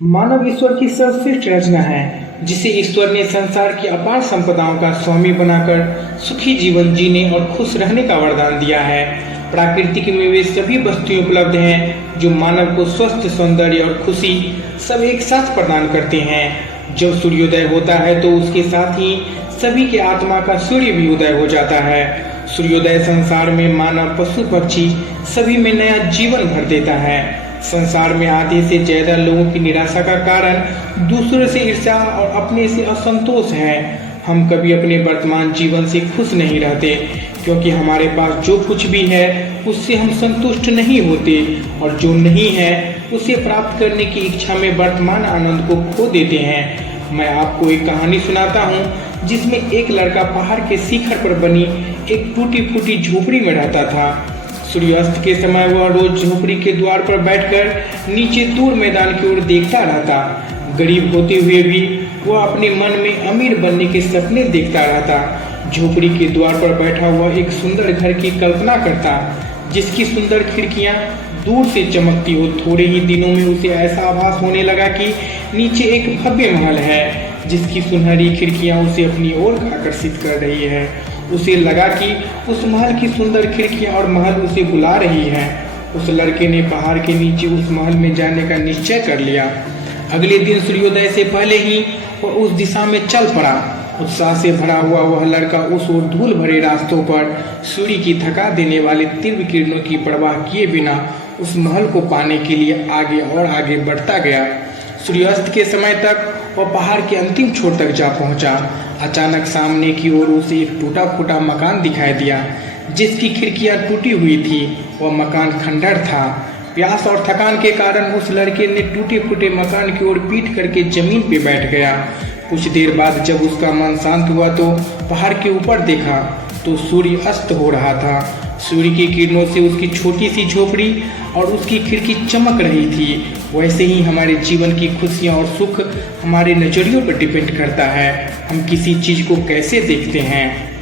मानव ईश्वर की सर्वश्रेष्ठ रचना है, जिसे ईश्वर ने संसार की अपार संपदाओं का स्वामी बनाकर सुखी जीवन जीने और खुश रहने का वरदान दिया है। प्रकृति में वे सभी वस्तुएं उपलब्ध हैं जो मानव को स्वस्थ, सौंदर्य और खुशी सब एक साथ प्रदान करते हैं। जब सूर्योदय होता है तो उसके साथ ही सभी के आत्मा का सूर्य भी उदय हो जाता है। सूर्योदय संसार में मानव, पशु, पक्षी सभी में नया जीवन भर देता है। संसार में आधे से ज्यादा लोगों की निराशा का कारण दूसरों से ईर्ष्या और अपने से असंतोष है। हम कभी अपने वर्तमान जीवन से खुश नहीं रहते, क्योंकि हमारे पास जो कुछ भी है उससे हम संतुष्ट नहीं होते, और जो नहीं है उसे प्राप्त करने की इच्छा में वर्तमान आनंद को खो देते हैं। मैं आपको एक कहानी सुनाता हूँ, जिसमें एक लड़का पहाड़ के शिखर पर बनी एक टूटी फूटी झोपड़ी में रहता था। सूर्यास्त के समय वह रोज झोपड़ी के द्वार पर बैठकर नीचे दूर मैदान की ओर देखता रहता। गरीब होते हुए भी वह अपने मन में अमीर बनने के सपने देखता रहता। झोपड़ी के द्वार पर बैठा हुआ एक सुंदर घर की कल्पना करता, जिसकी सुंदर खिड़कियां दूर से चमकती हो। थोड़े ही दिनों में उसे ऐसा आभास होने लगा कि नीचे एक भव्य महल है, जिसकी सुनहरी खिड़कियां उसे अपनी ओर आकर्षित कर रही है। उसे लगा कि उस महल की सुंदर खिड़कियां और महल उसे बुला रही है। उस लड़के ने पहाड़ के नीचे उस महल में जाने का निश्चय कर लिया। अगले दिन सूर्योदय से पहले ही वह उस दिशा में चल पड़ा। उत्साह से भरा हुआ वह लड़का उस ओर धूल भरे रास्तों पर सूर्य की थका देने वाले तीव्र किरणों की परवाह किए बिना उस महल को पाने के लिए आगे और आगे बढ़ता गया। सूर्यास्त के समय तक वह पहाड़ के अंतिम छोर तक जा पहुंचा। अचानक सामने की ओर उसे एक टूटा फूटा मकान दिखाई दिया, जिसकी खिड़कियां टूटी हुई थी। वह मकान खंडहर था। प्यास और थकान के कारण उस लड़के ने टूटे फूटे मकान की ओर पीठ करके जमीन पे बैठ गया। कुछ देर बाद जब उसका मन शांत हुआ तो पहाड़ के ऊपर देखा तो सूर्य अस्त हो रहा था। सूर्य की किरणों से उसकी छोटी सी झोपड़ी और उसकी खिड़की चमक रही थी। वैसे ही हमारे जीवन की खुशियाँ और सुख हमारे नजरियों पर डिपेंड करता है, हम किसी चीज़ को कैसे देखते हैं।